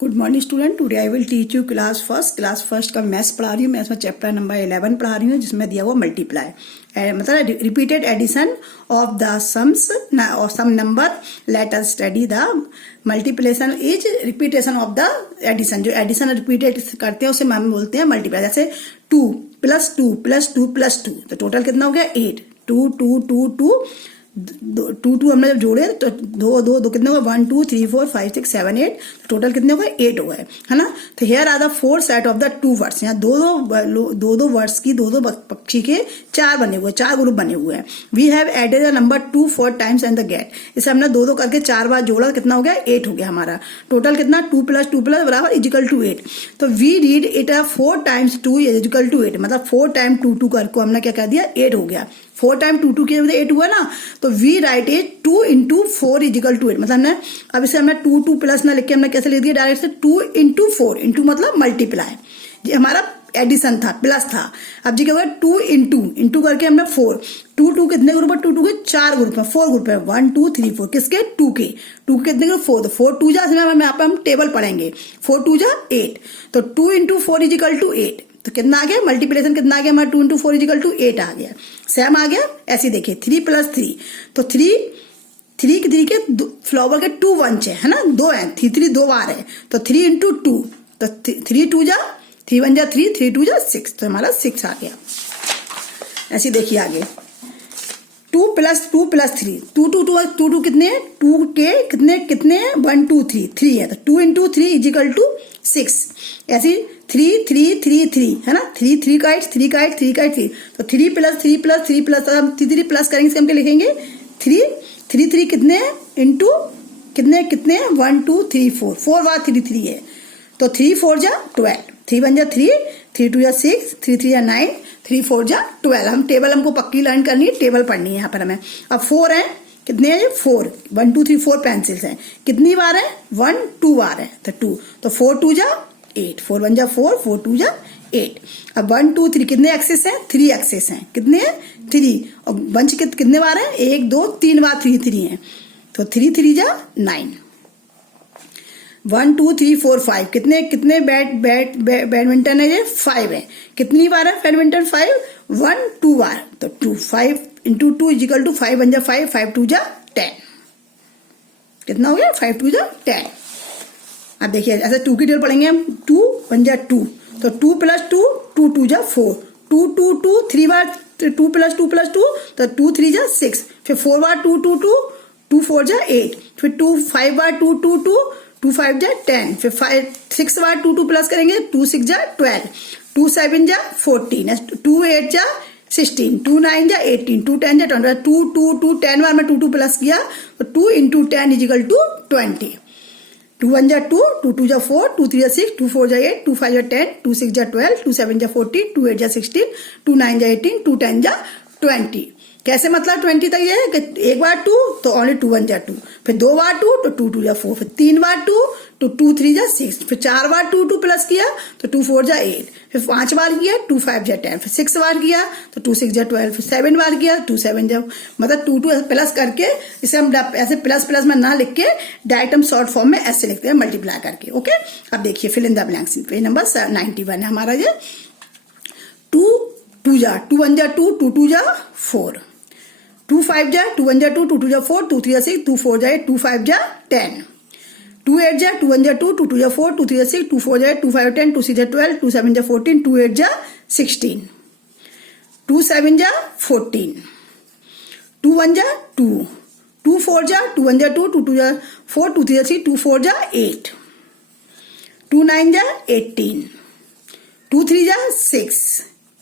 Good morning student, today I will teach you class first का maths पढ़ा रही हूँ। मैं इसमें चैप्टर नंबर 11 पढ़ा रही हूँ, जिसमें दिया हुआ मल्टीप्लाई मतलब repeated addition of the sums of some number. Let us study the multiplication is repetition of the addition. जो एडिशन रिपीटेड करते हैं उसे हम बोलते हैं मल्टीप्लाई। जैसे 2 + 2 + 2 + 2 तो टोटल कितना हो गया 8। 2 2 2 2 2 हमने जब जोड़े तो 2 2 2 कितने होगा 1 2 3 4 5 6 7 8 टोटल कितने हो गए 8 हो गए, है ना। तो here are the 4 set of the 2 words. यहाँ दो वर्ड्स की दो पक्षी के 4 बने हुए, 4 ग्रुप बने हुए हैं। We have added the number 2 4 times and the get. इसे हमने दो करके 4 बार जोड़ा, कितना हो गया 8 हो गया हमारा। टोटल कितना 2 + 2 + बराबर = 8। तो वी रीड इट 4 टाइम्स 2 = 8, मतलब 4 टाइम 2 2 करके हमने क्या कर दिया 8 हो गया। 4 टाइम 2 2 के 8 हुआ ना, तो वी राइट इट 2 × 4 = 8। मतलब हमने अब इसे हमने 2 2 प्लस ना लिख के हमने कैसे लिख दिया डायरेक्ट से 2 × 4। इंटू मतलब मल्टीप्लाई, ये हमारा एडिशन था, प्लस था। अब जी क्या हुआ 2 इंटू करके हमने 4। 2 2 कितने ग्रुप है 2 2 के 4 ग्रुप है, 4 ग्रुप है 1 2 3 4 किसके 2 के। 2 के कितने ग्रुप 4, तो 4 2 जा यहाँ पे हम टेबल पढ़ेंगे 4 2 जा 8। तो 2 × 4 = 8। तो कितना आ गया मल्टीप्लिकेशन, कितना आ गया हमारा 2 × 4 = 8 आ गया। सेम आ गया। ऐसे देखिए 3 + 3 तो 3 के फ्लावर के 2 1 है ना, 2 है 3 3 2 बार है। तो 3 × 2 तो 3 2 जा 3 1 जा 3 3 2 जा 6, तो हमारा 6 आ गया। ऐसे देखिए आगे 2 + 2 + 3 2 2 कितने 2 के कितने 1 2 3 3 है, तो 2 × 3 = 6। ऐसे 3 3 3 3 है ना, 3 3 का 8 3 का 8 3 का 8 3, तो 3 + 3 + 3 + हम 3 प्लस करेंगे, हम क्या लिखेंगे 3 3 कितने इंटू कितने 1 2 3 4 बार 3 3 है, तो 3 4 जा 12 3 1 जा 3 3 2 जा 6 3 3 जा 9 3 4 जा 12। हम टेबल हमको पक्की लाइन करनी है, टेबल पढ़नी है यहाँ पर हमें। अब 4 है, कितने हैं 4 1 2 3 4 पेंसिल्स हैं, कितनी बार है 1 2 बार है, तो 2 तो 4 2 जा 8 4 1 जा 4 4 2 जा 8। अब 1 2 3 कितने एक्सेस हैं 3 एक्सेस हैं, कितने हैं 3, और बंच कितने बार है 1 2 3 बार 3 3 है, तो 3 3 जा 9। 1 2 3 4 5 कितने बैडमिंटन है, ये 5 है। कितनी बार है बैडमिंटन 5 1 2 बार, तो 2 5 × 2 = 5 1 जा 5 5 2 जा 10। कितना हो गया 5 2 जा 10। अब देखिए ऐसे 2 की टेबल पढ़ेंगे हम। 2 1 जा 2, तो 2 + 2 2 2 जा 4 2 2 2 3 बार 2 + 2 + 2, तो 2 3 जा 6, फिर 4 बार 2 2 2 2 4 जा 8, फिर 2 5 बार 2 2 2 2 5 जा 10, फिर 6 बार 2 2 प्लस करेंगे 2 6 जा 12 2 7 जा 14 2 8 जा 16 2 9 जा 18 2 10 जा 20 2 2 2 10 बार में 2 2 प्लस किया, तो 2 × 10 = 20। 2 1 जा 2 2 2 जा 4 2 3 जा 6 2 4 जा 8 2 5 जा 10 2 6 जा 12 2 7 जा 14 2 8 जा 16 2 9 जा 18 2 10 जा 20। कैसे मतलब 20 तक है कि एक बार 2 तो ओनली 2 1 जा 2, फिर 2 बार 2 तो 2 2 जा 4, फिर 3 बार 2 तो 2 3 जा 6, फिर 4 बार 2 2 प्लस किया तो 2 4 जा 8, फिर 5 बार किया 2 5 जा 10, फिर 6 बार किया तो 2 6 जा 12, फिर 7 बार किया 2 7 जा, मतलब 2 2 प्लस करके इसे हम ऐसे प्लस में ना लिख के डायरेक्ट हम शॉर्ट फॉर्म में ऐसे लिखते हैं मल्टीप्लाई करके। ओके, अब देखिए fill in the blanks. Page number 91 है हमारा ये। 2 2 जा 2 1 जा 2 2 2 जा 4 2 5 जा 2 1 जा 2 2 2 जा 4 2 3 जा 6 2 4 जा 8 2 5 जा 10 2 8 जा 2 1 जा 2 2 2 जा 4 2 3 जा 6 2 4 जा 8 2 5 10 2 6 जा 12 2 7 जा 14 2 8 जा 16 2 7 जा 14 2 1 जा 2 2 4 जा 2 1 जा 2 2 2 जा 4 2 3 जा 6 2 4 जा 8 2 9 जा 18 2 3 जा 6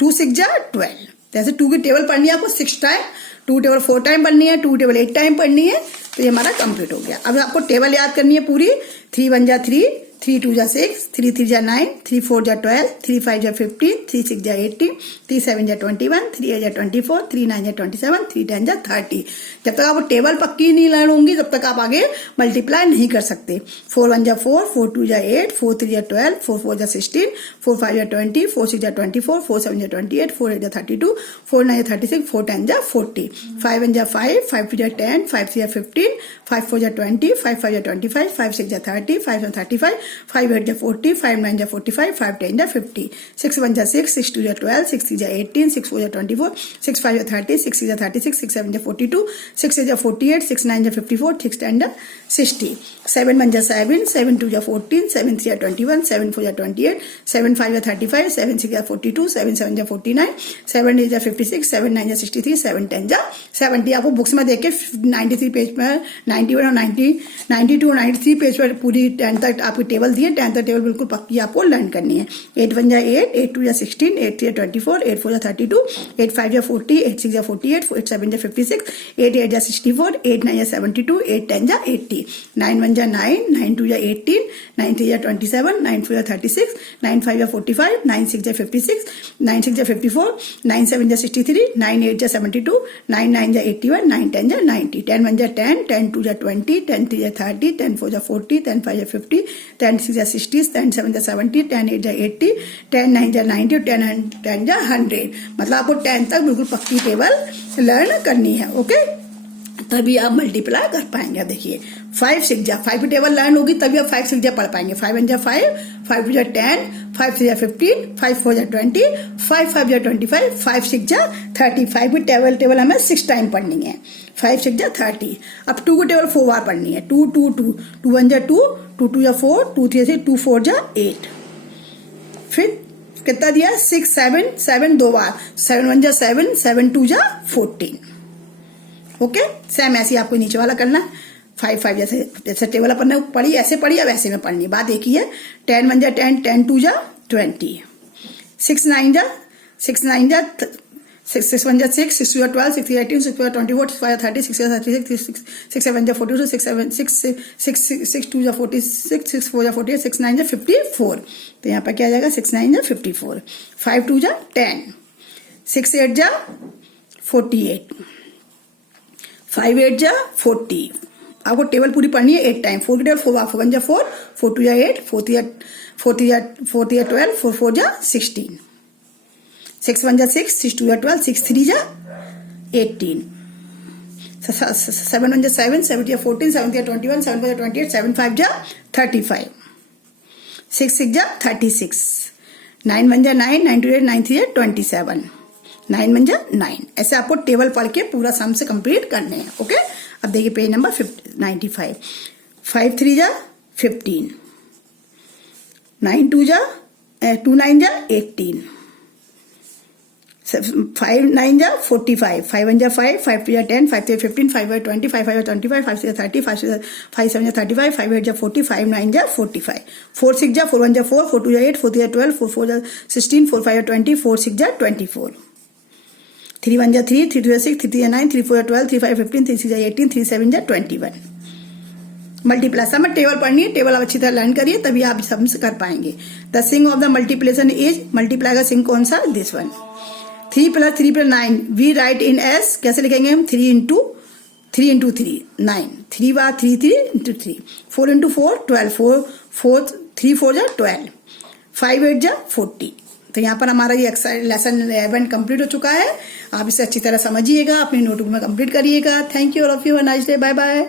2 6 जा 12। जैसे 2 की टेबल पढ़नी है आपको 6 टाइम, 2 टेबल 4 टाइम पढ़नी है, 2 टेबल 8 टाइम पढ़नी है, तो ये हमारा कंप्लीट हो गया। अब आपको टेबल याद करनी है पूरी। 3 1 जा 3 3 2 जा 6 3 3 जा 9 3 4 जा 12 3 5 जा 15 3 6 जा 18 3 7 जा 21 3 8 जा 24 3 9 जा 27 3 10 जा 30। जब तक आप टेबल पक्की नहीं लर्न होंगी तब तक आप आगे मल्टीप्लाई नहीं कर सकते। 4 1 जा 4 4 2 जा 8 4 3 जा 12 4 4 जा 16 4 5 जा 20 4 6 जा 24 4 7 जा 28 4 8 जा 32 4 9 जा 36 4 10 जा 40 5 1 जा 5 5 2 जा 10 5 3 जा 15 5 4 जा 20 5 5 जा 25 5 6 जा 30 5 7 35 5 8 जा 40, 5 9 जा 45, 5 10 जा 50, 6 1 जा 6, 6 2 जा 12, 6 3 जा 18, 6 4 जा 24, 6 5 जा 30, 6 6 जा 36, 6 7 जा 42, 6 8 जा 48, 6 9 जा 54, 6 10 जा 60, 7 1 जा 7, 7 2 जा 14, 7 3 जा 21, 7 4 जा 28, 7 5 जा 35, 7 6 जा 42, 7 7 जा 49, 7 8 जा 56, 7 9 जा 63, 7 10 जा 70। आपको बुक्स में देख के 93 पेज में 91 और 92 और 93 पेज पर पूरी 10 तक आपकी टेबल दी है। 10 तक टेबल बिल्कुल पक्की आपको लर्न करनी है। 8 1 जा 8, 8 2 जा 16, 8 3 जा 24, 8 4 जा 32, 8 5 जा 40, 8 6 जा 48, 8 7 जा 56, 8 8 जा 64, 8 9 जा 72, 8 10 जा 80, 9 1 जा 9, 9 2 जा 18, 9 3 जा 27, 9 4 जा 36, 9 5 जा 45, 9 6 जा 56, 9 6 जा 54, 9 7 जा 63, 9 8 जा 72, 9 9 जा 81, 9 10 जा 90, 10 1 जा 10, 10 2 जा 20, 10 3 जा 30, 10 4 जा 40, 10 5 जा 50, 10 6 जा 60, 10 7 जा 70, 10 8 जा 80, 10 9 जा 90 और 10 जा 100। मतलब आपको 10 तक बिल्कुल पक्की टेबल लर्न करनी है। ओके, तभी आप मल्टीप्लाई कर पाएंगे। देखिए 5 6 जा 5 की टेबल लर्न होगी तभी आप 5 6 जा पढ़ पाएंगे। 5 1 जा 5, 5 2 जा 10, 5 3 जा 15, 5 4 जा 20, 5 5 जा 25, 5 6 जा 30। 5 की टेबल हमें 6 टाइम पढ़नी है। 5 6 जा 30। अब 2 की टेबल 4 बार पढ़नी है। 2 2 2, 2 1 जा 2, 2 2 जा 4, 2 3 से 2 4 जा 8। फिर कितना दिया 6 7 7 दो बार, 7 1 जा 7, 7 2 जा 14। ओके, सेम ऐसे ही आपको नीचे वाला करना है। 5 5 जैसे टेबल अपन पढ़ी ऐसे पढ़ी, अब ऐसे में पढ़नी। बात एक ही है। 10 1 जा 10, 10 2 जा 20, 6 9 जा 6 9 जा 6 6 1 जा 6, 6 2 जा 12, 6 3 18, 6 4 जा 24, 6 5 जा 30, 6 6 36, 6 7 जा 42, 6 7 6 2 जा 46, 6 4 जा 48, 6 9 जा 54। तो यहाँ पर क्या आ जाएगा 6 9 जा 54, 5 2 जा 10, 6 8 जा 48, 5 8 जा 40। आपको टेबल पूरी पढ़नी है 8 टाइम। 4 की टेबल 4 बार, 4 1 जा 4, 4 2 जा 8, 4 3 जा 12, 4 4 जा 16, 6 1 जा 6, 6 2 जा 12, 6 3 जा 18, 7 1 जा 7, 7 जा 14, 7 जा 21, 7 4 जा 28, 7 5 जा 35, 6 6 जा 36, 9 1 जा 9, 9 2 जा 9 3 जा 27, 9 1 जा 9। ऐसे आपको टेबल पढ़ के पूरा सम से कंप्लीट करने हैं। ओके, अब देखिए पेज नंबर 95। 5 3 जा 15, 9 2 जा 2 9 जा 18, 5 9 जा 45, 5 1 जा 5, 5 2 जा 10, 5 3 जा 15, 5 5 20, 5 5 जा 25, 5 6 जा 30, 5 7 जा 35, 5 8 जा 40, 5 9 जा 45, 4 6 जा 4 1 जा 4, 4 2 जा 8, 4 3 जा 12, 4 4 जा 16, 4 5 जा 20, 4 6 जा 24, 3 1 जा 3, 3 2 जा 6, 3 3 जा 9, 3 4 जा 12, 3 5 15, 3 6 जा 18, 3 7 जा 21। मल्टीप्लाई सब में टेबल पढ़नी है। टेबल आप अच्छी तरह लर्न करिए तभी आप सम्स कर पाएंगे। द सिंग of the multiplication is, multiply का सिंग कौन सा, this one. 3 + 3 + 9 we write in S, कैसे लिखेंगे हम 3 × 3 9, 3 बार 3 3 × 3, 4 × 4 12, 4 3 4 जा 12, 5 8 जा 40। तो यहाँ पर हमारा ये लेसन 11 कंप्लीट हो चुका है। आप इसे अच्छी तरह समझिएगा, अपनी नोटबुक में कंप्लीट करिएगा। Thank you all of you, nice day, bye bye.